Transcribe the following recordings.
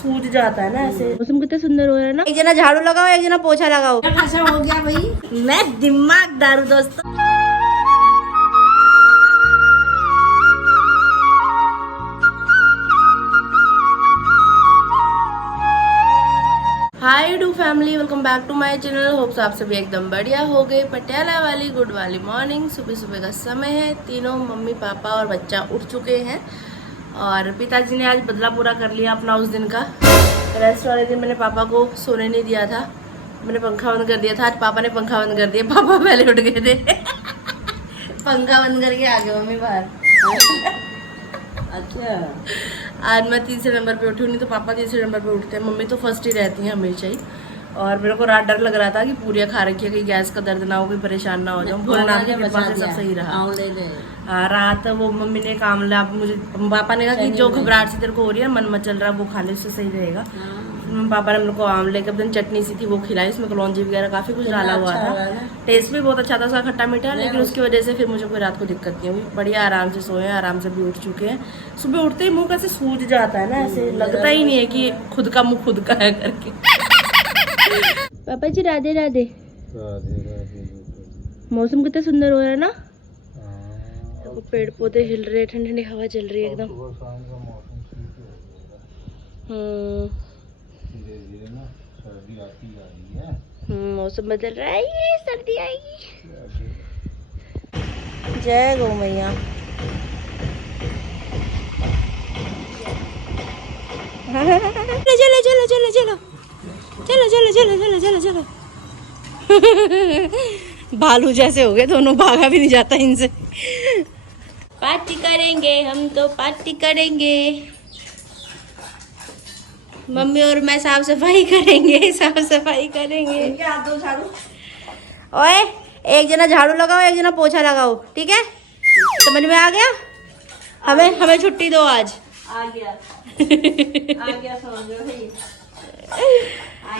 सूज जाता है ना ऐसे। मौसम कितना सुंदर हो रहा है ना। एक जना झाड़ू लगाओ, एक जना पोछा लगाओ। खासा हो गया भाई, मैं दिमागदार हूँ दोस्तों। हाय डू family, welcome back to my channel. Hopes आप सभी एकदम बढ़िया हो गए। पटियाला वाली गुड वाली मॉर्निंग। सुबह सुबह का समय है। तीनों मम्मी पापा और बच्चा उठ चुके हैं और पिताजी ने आज बदला पूरा कर लिया अपना उस दिन का। रेस्ट वाले दिन मैंने पापा को सोने नहीं दिया था, मैंने पंखा बंद कर दिया था। आज पापा ने पंखा बंद कर दिया, पापा पहले उठ गए थे। पंखा बंद करके आ गए मम्मी बाहर। अच्छा आज मैं तीसरे नंबर पे उठी हूँ, नहीं तो पापा तीसरे नंबर पे उठते हैं, मम्मी तो फर्स्ट ही रहती हैं हमेशा ही। और मेरे को रात डर लग रहा था कि पूरियाँ खा रखी है, कहीं गैस का दर्द ना हो, कोई परेशान ना हो जाऊँ। भोलेनाथ की कृपा से सब सही रहा। हाँ, रात वो मम्मी ने काम लिया, मुझे पापा ने कहा कि जो घबराहट से तेरे को हो रही है, मन मत चल रहा, वो खा ले, उससे सही रहेगा। पापा ने मेरे को आमले के दिन चटनी सी थी वो खिलाई, उसमें कलौंजी वगैरह काफी कुछ डाला हुआ था। टेस्ट भी बहुत अच्छा था उसका, खट्टा मीठा। लेकिन उसकी वजह से फिर मुझे कोई रात को दिक्कत नहीं हुई। बढ़िया आराम से सोए, आराम से भी उठ चुके हैं। सुबह उठते ही मुंह कैसे सूज जाता है ना, ऐसे लगता ही नहीं है कि खुद का मुंह खुद का है करके। पापा जी राधे राधे। मौसम कितना सुंदर हो रहा है ना। देखो पेड़ पौधे हिल रहे, ठंडी ठंडी हवा चल रही है एकदम। मौसम बदल रहा है, ये सर्दी आएगी। जय गौ मैया। चलो चलो चलो चलो चलो चलो चलो चलो चलो चलो। भालू जैसे हो गए दोनों, भागा भी नहीं जाता इनसे। पार्टी करेंगे हम तो, पार्टी करेंगे। मम्मी और मैं साफ सफाई करेंगे, साफ सफाई करेंगे। ओए, एक जना झाड़ू लगाओ, एक जना पोछा लगाओ, ठीक है? समझ में आ गया? हमें छुट्टी दो आज। आ गया आ गया, समझ में।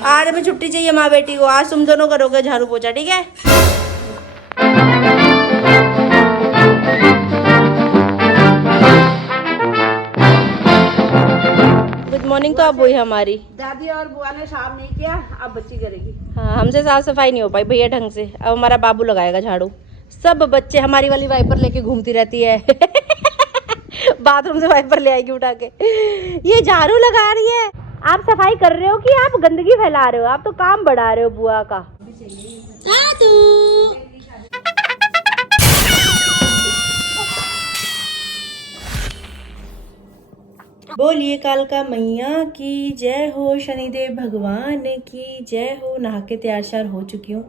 आज हमें छुट्टी चाहिए माँ बेटी को। आज तुम दोनों करोगे झाड़ू पोछा, ठीक है? गुड मॉर्निंग तो अब हुई हमारी। दादी और बुआ ने शाम नहीं किया, अब बच्ची करेगी। हाँ, हमसे साफ सफाई नहीं हो पाई भैया ढंग से। अब हमारा बाबू लगाएगा झाड़ू। सब बच्चे, हमारी वाली वाइपर लेके घूमती रहती है। बाथरूम से वाइपर ले आएगी उठा के। ये झाड़ू लगा रही है। आप सफाई कर रहे हो कि आप गंदगी फैला रहे हो? आप तो काम बढ़ा रहे हो बुआ का। बोलिए कालका मैया की जय हो, शनिदेव भगवान की जय हो। नहा के तैयार श्यार हो चुकी हूँ।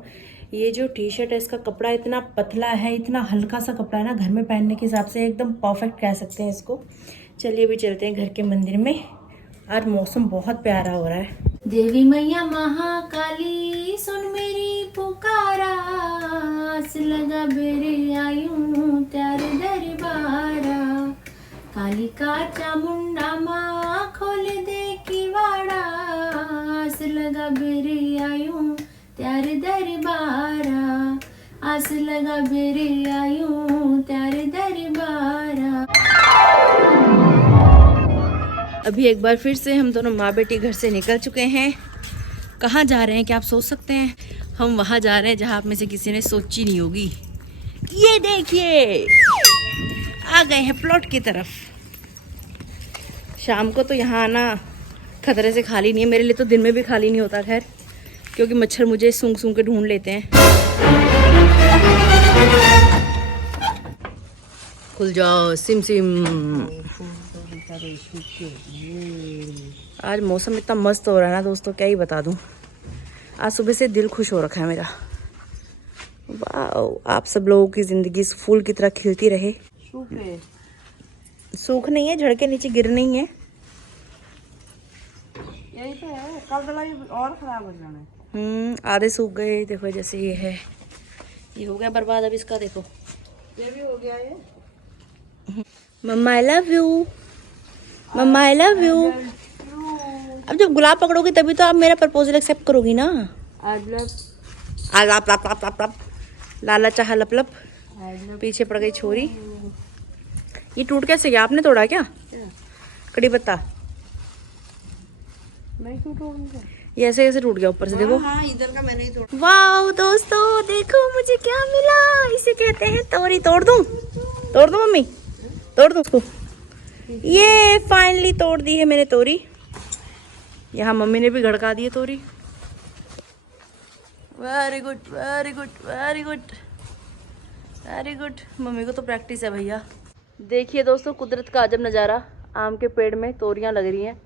ये जो टी शर्ट है, इसका कपड़ा इतना पतला है, इतना हल्का सा कपड़ा है ना, घर में पहनने के हिसाब से एकदम परफेक्ट कह सकते हैं इसको। चलिए अभी चलते हैं घर के मंदिर में। आज मौसम बहुत प्यारा हो रहा है। देवी मैया महाकाली सुन मेरी पुकारा, आस लगा बेरे आयूं तेरे दरबारा। काली का चामुंडा माँ खोल दे किवाड़ा, आस लगा बेरे आयूं तेरे दरबारा, आस लगा बेरे आयूं तेरे दरबारा। अभी एक बार फिर से हम दोनों माँ बेटी घर से निकल चुके हैं। कहाँ जा रहे हैं क्या आप सोच सकते हैं? हम वहाँ जा रहे हैं जहाँ आप में से किसी ने सोची नहीं होगी। ये देखिए, आ गए हैं प्लॉट की तरफ। शाम को तो यहाँ आना खतरे से खाली नहीं है। मेरे लिए तो दिन में भी खाली नहीं होता, खैर, क्योंकि मच्छर मुझे सूंघ सूंघ के ढूंढ लेते हैं। खुल जाओ सिम सिम। आज मौसम इतना मस्त हो रहा है ना दोस्तों, क्या ही बता दूं। आज सुबह से दिल खुश हो रखा है मेरा। वाह, आप सब लोगों की जिंदगी फूल की तरह खिलती रहे। सूख नहीं है, झड़ के नीचे गिर नहीं है। यही तो है, कल दलाई और खराब हो जाना। आधे सूख गए। देखो जैसे ये है, ये हो गया बर्बाद। अब इसका देखो, ये भी हो गया ये। Mamma I love you, mamma I love you. अब जब गुलाब पकड़ोगी तभी तो आप मेरा प्रपोजल एक्सेप्ट करोगी ना। लाला चाह लप लप। पीछे पड़ गई छोरी। ये टूट कैसे गया? आपने तोड़ा क्या? कड़ी पत्ता मैं क्यों तोड़ूंगा? ये ऐसे कैसे टूट गया ऊपर से, देखो। हाँ इधर का मैंने ही तोड़ा। वाह दोस्तों, देखो मुझे क्या मिला। इसे कहते हैं तोरी। तोड़ दूं? तोड़ दूं मम्मी? तोड़ दूं उसको? ये फाइनली तोड़ दी है मैंने तोरी। यहाँ मम्मी ने भी गड़का दी है तोरी। Very good, very good, very good, very good. Mummy को तो प्रैक्टिस है भैया। देखिए दोस्तों, कुदरत का अजब नज़ारा। आम के पेड़ में तोरियां लग रही हैं।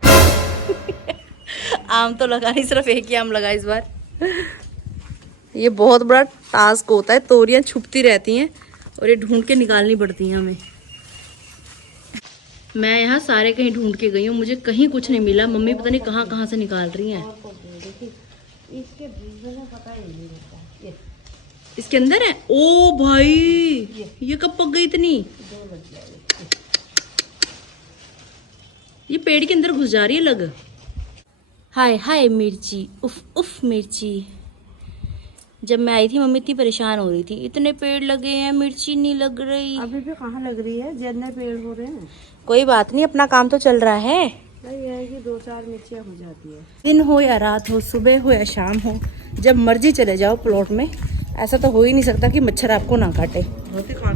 आम तो लगा नहीं, सिर्फ एक ही आम लगा इस बार। ये बहुत बड़ा टास्क होता है। तोरियां छुपती रहती हैं और ये ढूंढ के निकालनी पड़ती हैं हमें। मैं यहाँ सारे कहीं ढूंढ के गई हूँ, मुझे कहीं कुछ नहीं मिला। मम्मी पता नहीं कहाँ कहाँ से निकाल रही हैं। इसके बीज में पता ही नहीं रहता। इसके अंदर है? ओ भाई, ये कब पक गई इतनी? ये पेड़ के अंदर घुस जा रही है लग। हाय हाय मिर्ची, उफ उफ मिर्ची। जब मैं आई थी मम्मी इतनी परेशान हो रही थी, इतने पेड़ लगे हैं मिर्ची नहीं लग रही। अभी भी कहाँ लग रही है, जितने पेड़ हो रहे हैं। कोई बात नहीं, अपना काम तो चल रहा है। ये है कि 2-4 मिर्चियाँ हो जाती है। दिन हो या रात हो, सुबह हो या शाम हो, जब मर्जी चले जाओ प्लॉट में। ऐसा तो हो ही नहीं सकता कि मच्छर आपको ना काटे।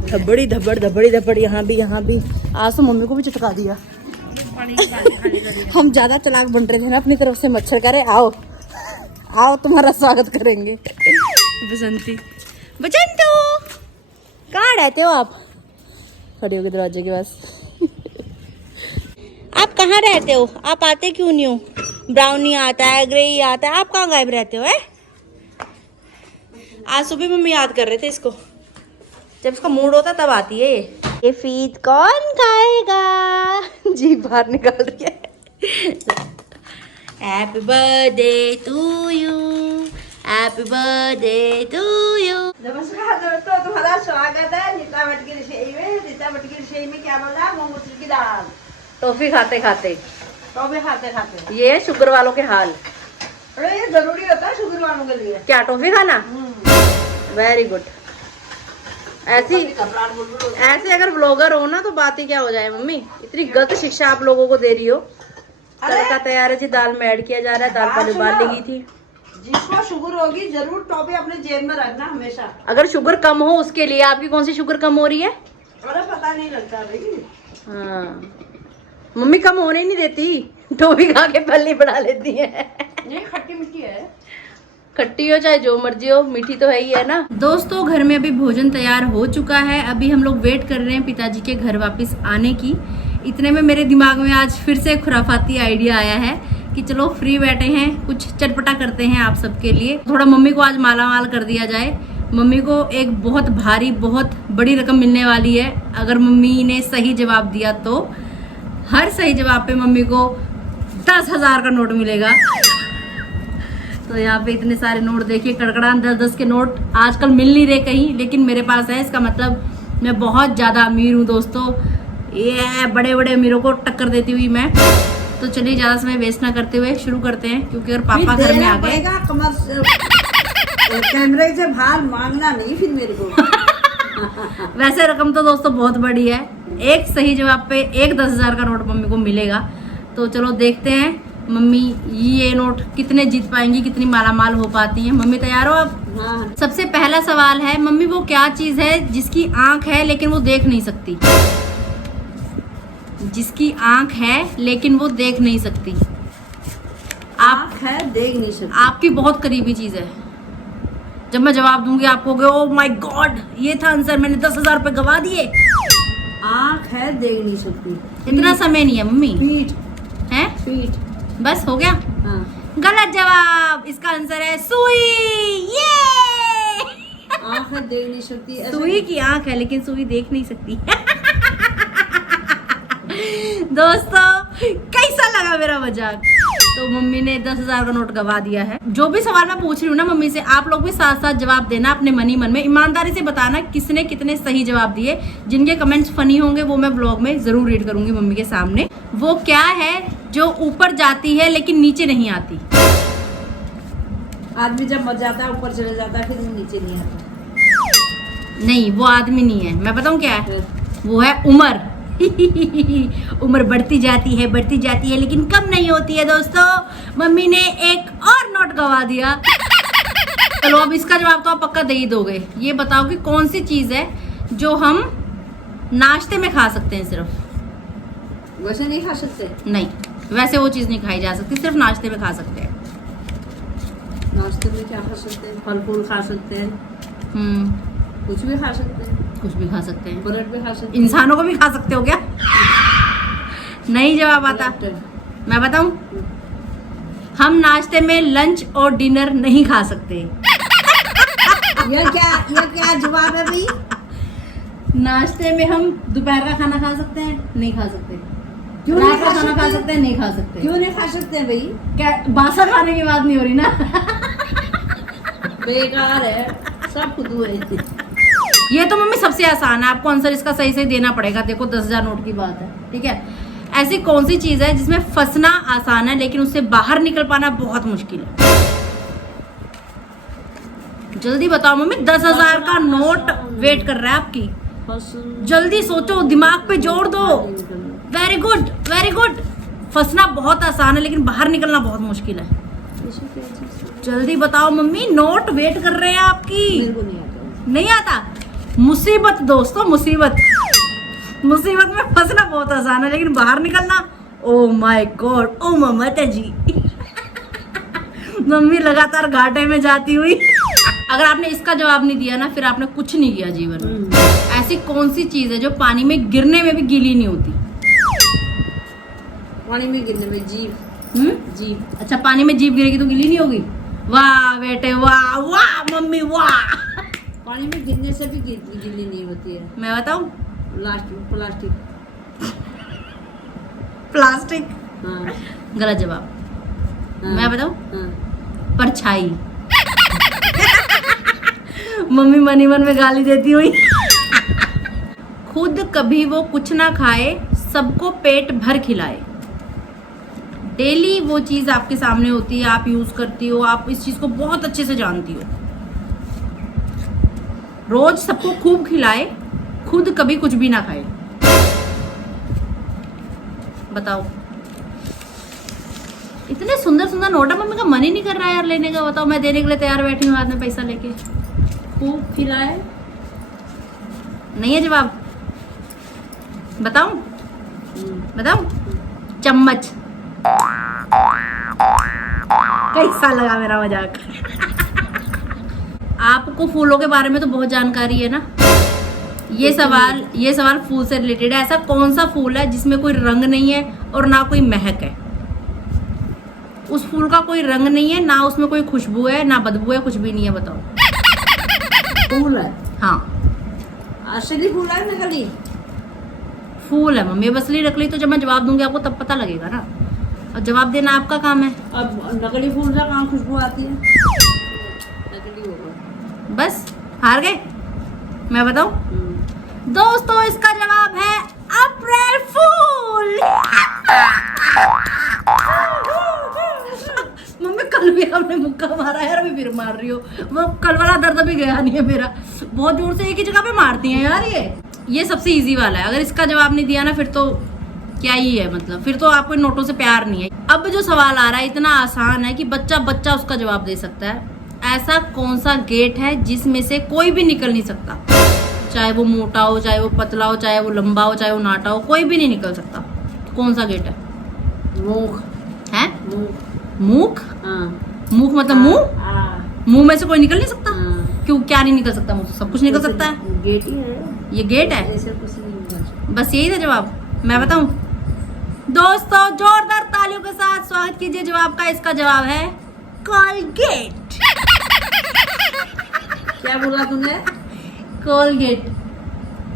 धबड़ी धबड़ धबड़ी धबड़, यहाँ भी। आज तो मम्मी को भी चटका दिया। हम ज्यादा चालाक बन रहे थे ना अपनी तरफ से। मच्छर कह रहे आओ आओ, तुम्हारा स्वागत करेंगे। बसंती, बसंतू कहाँ रहते हो आप? खड़ी हो गई दरवाजे के पास। आप कहाँ रहते हो? आप आते क्यों नहीं हो? ब्राउनी आता है, ग्रे आता है, आप कहाँ गायब रहते हो? आज सुबह मम्मी याद कर रहे थे इसको। जब इसका मूड होता तब आती है ये फीत कौन खाएगा? जी बाहर निकाल रही है। Happy birthday to you, happy birthday to you. नमस्कार दोस्तों, तुम्हारा स्वागत है नीता भट्ट की रसोई में। नीता भट्ट की रसोई में क्या बना? मूंग मसूर की दाल। टॉफी खाते खाते, टॉफी खाते खाते। ये शुगर वालों के हाल। अरे ये जरूरी होता है शुगर वालों के लिए। क्या टॉफी खाना? Very good. ऐसे अगर ब्लॉगर हो ना तो बात ही क्या हो जाए। मम्मी इतनी गलत शिक्षा आप लोगों को दे रही हो। तड़का तैयार है जी, दाल में ऐड किया जा रहा है। दाल पहले उबाल ली गई थी। जिसको शुगर होगी जरूर टॉफी अपने जेब में रखना हमेशा। अगर शुगर कम हो उसके लिए। आपकी कौन सी शुगर कम हो रही है? अरे पता नहीं लगता भाई। हाँ, मम्मी कम होने ही नहीं देती। टॉफी खा के पल्ली बढ़ा लेती है। ये खट्टी मीठी है। खट्टी हो चाहे जो मर्जी हो, मीठी तो है ही है ना। दोस्तों घर में अभी भोजन तैयार हो चुका है। अभी हम लोग वेट कर रहे हैं पिताजी के घर वापस आने की। इतने में मेरे दिमाग में आज फिर से खुराफाती आइडिया आया है कि चलो फ्री बैठे हैं, कुछ चटपटा करते हैं आप सबके लिए। थोड़ा मम्मी को आज माला माल कर दिया जाए। मम्मी को एक बहुत भारी, बहुत बड़ी रकम मिलने वाली है अगर मम्मी ने सही जवाब दिया तो। हर सही जवाब पे मम्मी को 10,000 का नोट मिलेगा। तो यहाँ पे इतने सारे नोट देखिए, कड़कड़ान 10-10 के नोट आजकल मिल नहीं रहे कहीं, लेकिन मेरे पास है। इसका मतलब मैं बहुत ज़्यादा अमीर हूँ दोस्तों। ये बड़े बड़े अमीरों को टक्कर देती हुई मैं। तो चलिए ज़्यादा समय वेस्ट ना करते हुए शुरू करते हैं, क्योंकि अगर पापा घर में आ गए कैमरे से बाहर मांगना नहीं फिर मेरे को। वैसे रकम तो दोस्तों बहुत बड़ी है। एक सही जवाब पे एक 10,000 का नोट मम्मी को मिलेगा। तो चलो देखते हैं मम्मी ये नोट कितने जीत पाएंगी, कितनी मालामाल हो पाती हैं। मम्मी तैयार हो आप? हाँ। सबसे पहला सवाल है, मम्मी वो क्या चीज है जिसकी आंख है लेकिन वो देख नहीं सकती? जिसकी आंख है लेकिन वो देख नहीं सकती। आप है, देख नहीं सकती। आपकी बहुत करीबी चीज है। जब मैं जवाब दूंगी आप कहोगे ओ माय गॉड ये था आंसर, मैंने 10,000 रुपए गवा दिए। आंख है, देख नहीं सकती। इतना समय नहीं है मम्मी। पीठ है? पीठ। बस हो गया? हाँ। गलत जवाब। इसका आंसर है सुई। ये आंख है, देख नहीं सकती। सुई की आंख है लेकिन सुई देख नहीं सकती। दोस्तों कैसा लगा मेरा मजाक? तो मम्मी ने 10,000 का नोट गवा दिया है। जो भी सवाल मैं पूछ रही हूँ ना मम्मी से, आप लोग भी साथ साथ जवाब देना अपने मन ही मन में। ईमानदारी से बताना किसने कितने सही जवाब दिए। जिनके कमेंट्स फनी होंगे वो मैं ब्लॉग में जरूर रीड करूंगी मम्मी के सामने। वो क्या है जो ऊपर जाती है लेकिन नीचे नहीं आती? आदमी जब मर जाता है ऊपर चले जाता है, फिर वो नीचे नहीं आता। नहीं, वो आदमी नहीं है। मैं बताऊं क्या है? वो है उम्र। उम्र बढ़ती जाती है लेकिन कम नहीं होती है दोस्तों। मम्मी ने एक और नोट गवा दिया। चलो अब इसका जवाब तो आप पक्का दे ही दोगे। ये बताओ कि कौन सी चीज है जो हम नाश्ते में खा सकते हैं सिर्फ। वैसे नहीं खा सकते? नहीं, वैसे वो चीज नहीं खाई जा सकती, सिर्फ नाश्ते में खा सकते हैं। नाश्ते में क्या खा सकते हैं? फल फूल खा सकते हैं, कुछ भी खा सकते हैं, कुछ भी खा सकते हैं, ब्रेड भी खा सकते हैं। इंसानों को भी खा सकते हो क्या? नहीं जवाब आता। मैं बताऊं, हम नाश्ते में लंच और डिनर नहीं खा सकते। ये क्या जवाब है भाई? नाश्ते में हम दोपहर का खाना खा सकते हैं, नहीं खा सकते। क्यों रात नहीं का खा खाना खा सकते? सकते हैं, नहीं खा सकते। क्यों नहीं खा सकते हैं भाई? क्या बासा खाने की बात नहीं हो रही ना? बेकार है, सब खुदू है। ये तो मम्मी सबसे आसान है, आपको आंसर इसका सही सही देना पड़ेगा। देखो 10,000 नोट की बात है, ठीक है। ऐसी कौन सी चीज है जिसमें फंसना आसान है लेकिन उससे बाहर निकल पाना बहुत मुश्किल है? जल्दी बताओ मम्मी, 10,000 का नोट वेट कर रहा है आपकी। जल्दी सोचो, दिमाग पे जोर दो। Very good, very good. फंसना बहुत आसान है लेकिन बाहर निकलना बहुत मुश्किल है। जल्दी बताओ मम्मी, नोट वेट कर रहे हैं आपकी। मेरे को नहीं आता। नहीं आता? मुसीबत दोस्तों, मुसीबत। मुसीबत में फंसना बहुत आसान है लेकिन बाहर निकलना, oh my god, oh Mamta ji. Mummy लगातार घाटे में जाती हुई। अगर आपने इसका जवाब नहीं दिया ना, फिर आपने कुछ नहीं किया जीवन में। ऐसी कौन सी चीज है जो पानी में गिरने में भी गीली नहीं होती? पानी में गिरने में जीभ। जीभ। अच्छा, पानी में जीभ गिरेगी तो गीली नहीं होगी? वाह बेटे वाह, वाह मम्मी वाह। पानी में गिरने से भी गीली नहीं होती है। मैं बताऊं? प्लास्टिक। प्लास्टिक? हाँ। गलत जवाब। हाँ। मैं बताऊं? हाँ। परछाई। मम्मी मनी मन में गाली देती हुई। खुद कभी वो कुछ ना खाए, सबको पेट भर खिलाए। डेली वो चीज आपके सामने होती है, आप यूज करती हो, आप इस चीज को बहुत अच्छे से जानती हो। रोज सबको खूब खिलाए, खुद कभी कुछ भी ना खाए। बताओ। इतने सुंदर सुंदर नोट है, मम्मी का मन ही नहीं कर रहा है यार लेने का। बताओ, मैं देने के लिए तैयार बैठी हूँ, हाथ में पैसा लेके। खूब खिलाए। नहीं है जवाब? बताऊं? बताऊं? चम्मच। कैसा लगा मेरा मजाक? आपको फूलों के बारे में तो बहुत जानकारी है ना। ये सवाल फूल से रिलेटेड है। ऐसा कौन सा फूल है जिसमें कोई रंग नहीं है और ना कोई महक है? उस फूल का कोई रंग नहीं है, ना उसमें कोई खुशबू है, ना बदबू है, कुछ भी नहीं है। बताओ। फूल है? हाँ, असली फूल है नकली? फूल है मम्मी। असली नकली तो जब मैं जवाब दूंगी आपको तब पता लगेगा ना, और जवाब देना आपका काम है। अब नकली फूल से कहाँ खुशबू आती है? नकली होगा। बस हार गए। मैं बताऊं दोस्तों, इसका जवाब है अप्रैल फूल। मम्मी कल भी आपने मुक्का मारा है, अभी फिर मार रही हो। वो कल वाला दर्द भी गया नहीं है मेरा। बहुत जोर से एक ही जगह पे मारती हैं यार। ये सबसे इजी वाला है। अगर इसका जवाब नहीं दिया ना, फिर तो क्या ही है, मतलब फिर तो आपको इन नोटों से प्यार नहीं है। अब जो सवाल आ रहा है इतना आसान है कि बच्चा बच्चा उसका जवाब दे सकता है। ऐसा कौन सा गेट है जिसमें से कोई भी निकल नहीं सकता? चाहे वो मोटा हो, चाहे वो पतला हो, चाहे वो लंबा हो, चाहे वो नाटा हो, कोई भी नहीं निकल सकता। कौन सा गेट है? मुख है? मुख। मुख? हाँ। मुख मतलब मुंह? मुंह में से कोई निकल नहीं सकता? हाँ। क्यों, क्या नहीं निकल सकता? मुंह से सब कुछ निकल सकता है। गेट ही है। ये गेट है? ऐसे कुछ नहीं निकल सकता। बस यही था जवाब। मैं बताऊं दोस्तों, जोरदार तालियों के साथ स्वागत कीजिए जवाब का। इसका जवाब है कोलगेट। क्या बोला तूने? कोलगेट।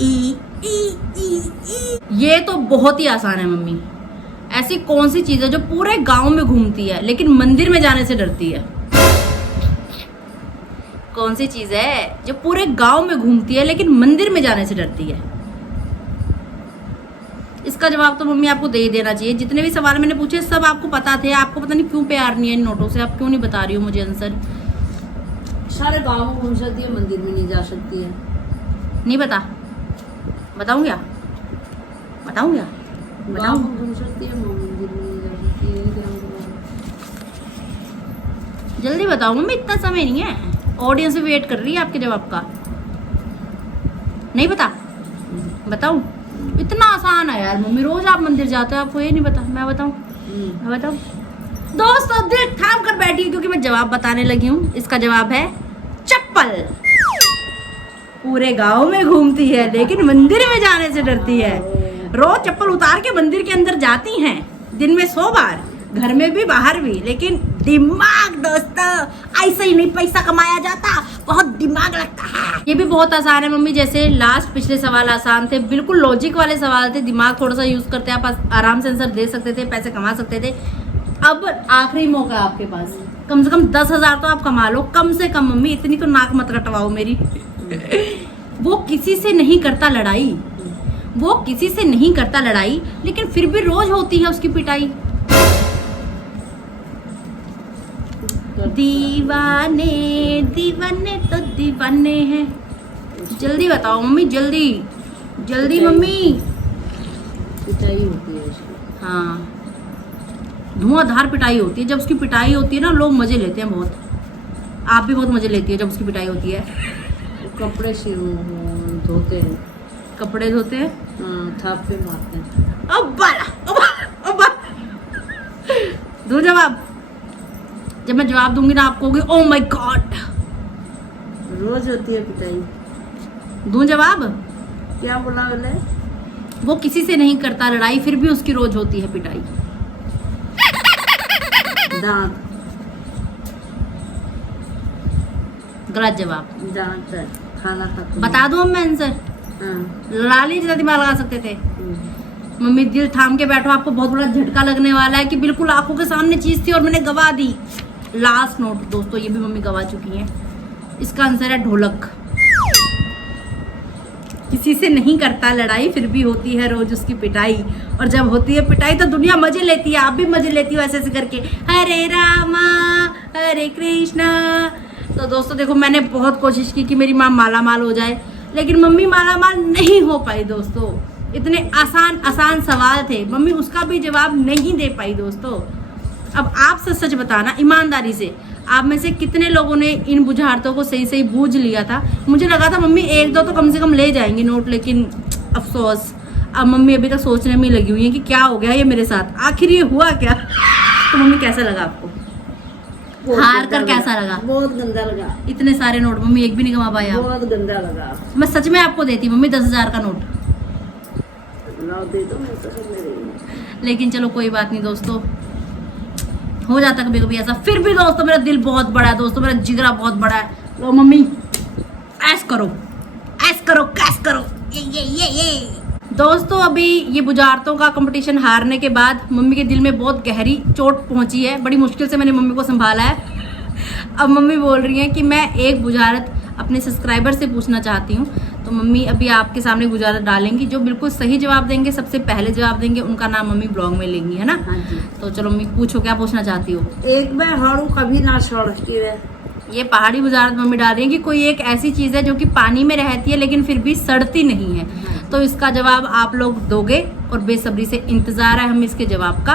ई ई ई ई। ये तो बहुत ही आसान है मम्मी। ऐसी कौन सी चीज है जो पूरे गांव में घूमती है लेकिन मंदिर में जाने से डरती है? कौन सी चीज है जो पूरे गांव में घूमती है लेकिन मंदिर में जाने से डरती है? इसका जवाब तो मम्मी आपको दे ही देना चाहिए। जितने भी सवाल मैंने पूछे सब आपको पता थे। आपको पता नहीं क्यों प्यार नहीं है इन नोटों से। आप क्यों नहीं बता रही हो मुझे आंसर? सारे गाँव में घूम सकती है, मंदिर में नहीं जा सकती है। नहीं बता? बताऊं क्या? बताऊँ क्या? बताऊँ? जल्दी बताओ मम्मी, इतना समय नहीं है, ऑडियंस भी वेट कर रही है आपके जवाब का। नहीं पता? बताऊँ? इतना आसान है यार मम्मी, रोज आप मंदिर जाते हो, आपको ये नहीं पता? मैं बताऊँ? मैं बताऊँ दोस्तों, दिल थाम कर बैठी हूँ क्योंकि मैं जवाब बताने लगी हूँ। इसका जवाब है चप्पल। पूरे गांव में घूमती है लेकिन मंदिर में जाने से डरती है। रोज चप्पल उतार के मंदिर के अंदर जाती हैं, दिन में 100 बार, घर में भी बाहर भी। लेकिन दिमाग दोस्तों, ऐसे ही नहीं पैसा कमाया जाता, बहुत दिमाग लगता है। ये भी बहुत आसान है मम्मी, जैसे लास्ट पिछले सवाल आसान थे, बिल्कुल लॉजिक वाले सवाल थे, दिमाग थोड़ा सा यूज करते आप आराम से आंसर दे सकते थे, पैसे कमा सकते थे। अब आखिरी मौका आपके पास, कम से कम 10,000 तो आप कमा लो, कम से कम मम्मी, इतनी तो नाक मत कटवाओ मेरी। वो किसी से नहीं करता लड़ाई, वो किसी से नहीं करता लड़ाई, लेकिन फिर भी रोज होती है उसकी पिटाई। दीवाने दीवाने तो दीवाने हैं। जल्दी बताओ मम्मी, जल्दी जल्दी मम्मी। पिटाई होती है उसकी। हाँ, धुआंधार पिटाई होती है। जब उसकी पिटाई होती है ना, लोग मजे लेते हैं बहुत। आप भी बहुत मजे लेती है जब उसकी पिटाई होती है। कपड़े धोते हैं, कपड़े धोते हैं, थापे मारते हैं। अब दो जवाब। जब मैं जवाब दूंगी ना, आप कहोगे ओह माय गॉड। रोज होती है पिटाई। दूं जवाब? क्या बोला बोले? वो किसी से नहीं करता लड़ाई, फिर भी उसकी रोज होती है पिटाई। दांत। गलत जवाब। दांत है, खाना खाते। बता दूं मैं आंसर? लड़ा ली, जितना दिमाग लगा सकते थे। मम्मी दिल थाम के बैठो, आपको बहुत बड़ा झटका लगने वाला है कि बिल्कुल आंखों के सामने चीज थी और मैंने गवा दी। लास्ट नोट दोस्तों, ये भी मम्मी गवा चुकी हैं। इसका आंसर है ढोलक। किसी से नहीं करता लड़ाई, फिर भी होती है रोज उसकी पिटाई। और जब होती है पिटाई तो दुनिया मजे लेती है, आप भी मजे लेती हो ऐसे ऐसे करके, हरे रामा हरे कृष्णा। तो दोस्तों देखो, मैंने बहुत कोशिश की कि मेरी माँ माला माल हो जाए, लेकिन मम्मी माला माल नहीं हो पाई दोस्तों। इतने आसान आसान सवाल थे, मम्मी उसका भी जवाब नहीं दे पाई दोस्तों। अब आप सच सच बताना ईमानदारी से, आप में से कितने लोगों ने इन बुझारतों को सही सही बूझ लिया था? मुझे लगा था मम्मी 1-2 तो कम से कम ले जाएंगे नोट, लेकिन अफसोस, अब मम्मी अभी तक सोचने में लगी हुई है कि क्या हो गया ये मेरे साथ, आखिर ये हुआ क्या। तो मम्मी कैसा लगा आपको? हार कर कैसा लगा? बहुत गंदा लगा। इतने सारे नोट मम्मी एक भी नहीं कमा पाया। बहुत गंदा लगा। मैं सच में आपको देती मम्मी 10,000 का नोट, दे दो, मैं तो सब मेरे। लेकिन चलो कोई बात नहीं दोस्तों, हो जाता कभी कभी ऐसा। फिर भी दोस्तों मेरा दिल बहुत बड़ा है दोस्तों, मेरा जिगरा बहुत बड़ा है। लो मम्मी, ऐस करो कैस करो, ये। दोस्तों अभी ये बुझारतों का कंपटीशन हारने के बाद मम्मी के दिल में बहुत गहरी चोट पहुंची है। बड़ी मुश्किल से मैंने मम्मी को संभाला है। अब मम्मी बोल रही हैं कि मैं एक बुझारत अपने सब्सक्राइबर से पूछना चाहती हूँ। तो मम्मी अभी आपके सामने बुझारत डालेंगी, जो बिल्कुल सही जवाब देंगे, सबसे पहले जवाब देंगे, उनका नाम मम्मी ब्लॉग में लेंगी, है ना? हाँ जी। तो चलो मम्मी पूछो, क्या पूछना चाहती हो? एक बार हारू कभी ना सड़ती है। ये पहाड़ी बुझारत मम्मी डाल रही है कि कोई एक ऐसी चीज है जो कि पानी में रहती है लेकिन फिर भी सड़ती नहीं है। तो इसका जवाब आप लोग दोगे और बेसब्री से इंतजार है हम इसके जवाब का।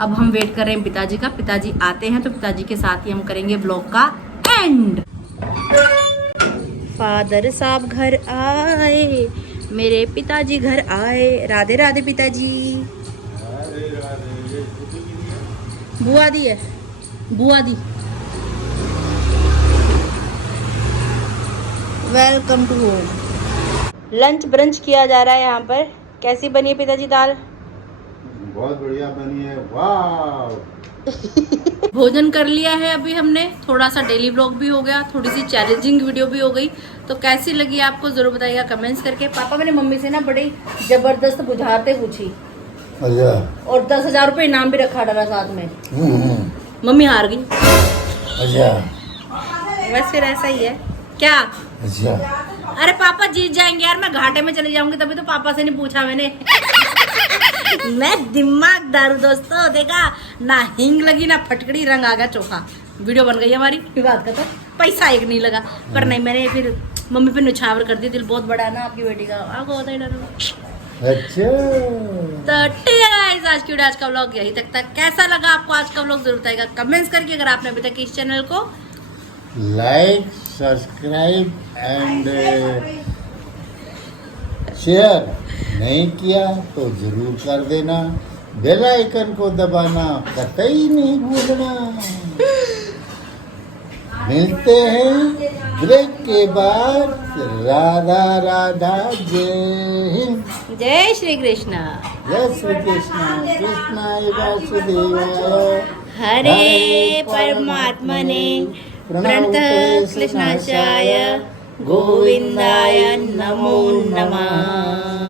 अब हम वेट कर रहे हैं पिताजी का। पिताजी आते हैं तो पिताजी के साथ ही हम करेंगे ब्लॉग का एंड। फादर साहब घर आए, मेरे पिताजी घर आए। राधे राधे पिताजी। बुआ दी है, बुआ दी। Welcome to home. Lunch brunch किया जा रहा है यहाँ पर। कैसी बनी है पिताजी दाल? बहुत बढ़िया बनी है, वाह। भोजन कर लिया है अभी हमने, थोड़ा सा डेली व्लॉग भी हो गया, थोड़ी सी चैलेंजिंग वीडियो भी हो गई। तो कैसी लगी आपको जरूर बताइएगा कमेंट्स करके। पापा मैंने मम्मी से ना बड़ी जबरदस्त बुझारतें पूछी और 10,000 रुपये इनाम भी रखा डाला साथ में। मम्मी हार गई। बस फिर ऐसा ही है क्या? अरे पापा जीत जाएंगे यार, मैं घाटे में चली जाऊंगी, तभी तो पापा से नहीं पूछा मैंने। मैं दिमागदार हूँ दोस्तों, देखा ना हिंग लगी ना फटकड़ी, रंग आ गया चोखा। वीडियो बन गई हमारी, बात का तो पैसा एक नहीं लगा। पर नहीं, मैंने फिर मम्मी पे निछावर कर दिया। दिल बहुत बड़ा है ना आपकी बेटी का, आपको होता ही डर। अच्छा तो ठीक है guys, आज की वीडियो, आज का व्लॉग यही तक था। कैसा लगा आपको आज का व्लॉग जरूर बताइएगा कमेंट्स करके। अगर आपने अभी तक इस चैनल को लाइक सब्सक्राइब एंड शेयर नहीं किया तो जरूर कर देना। बेल आइकन को दबाना कतई नहीं भूलना। मिलते हैं ब्रेक के बाद। राधा राधा जय हिंद, जय श्री कृष्ण, जय श्री कृष्ण, कृष्णाय वासुदेवाय, हरे परमात्मने प्रणतः कृष्णाचार्य गोविंदाय नमो नमः।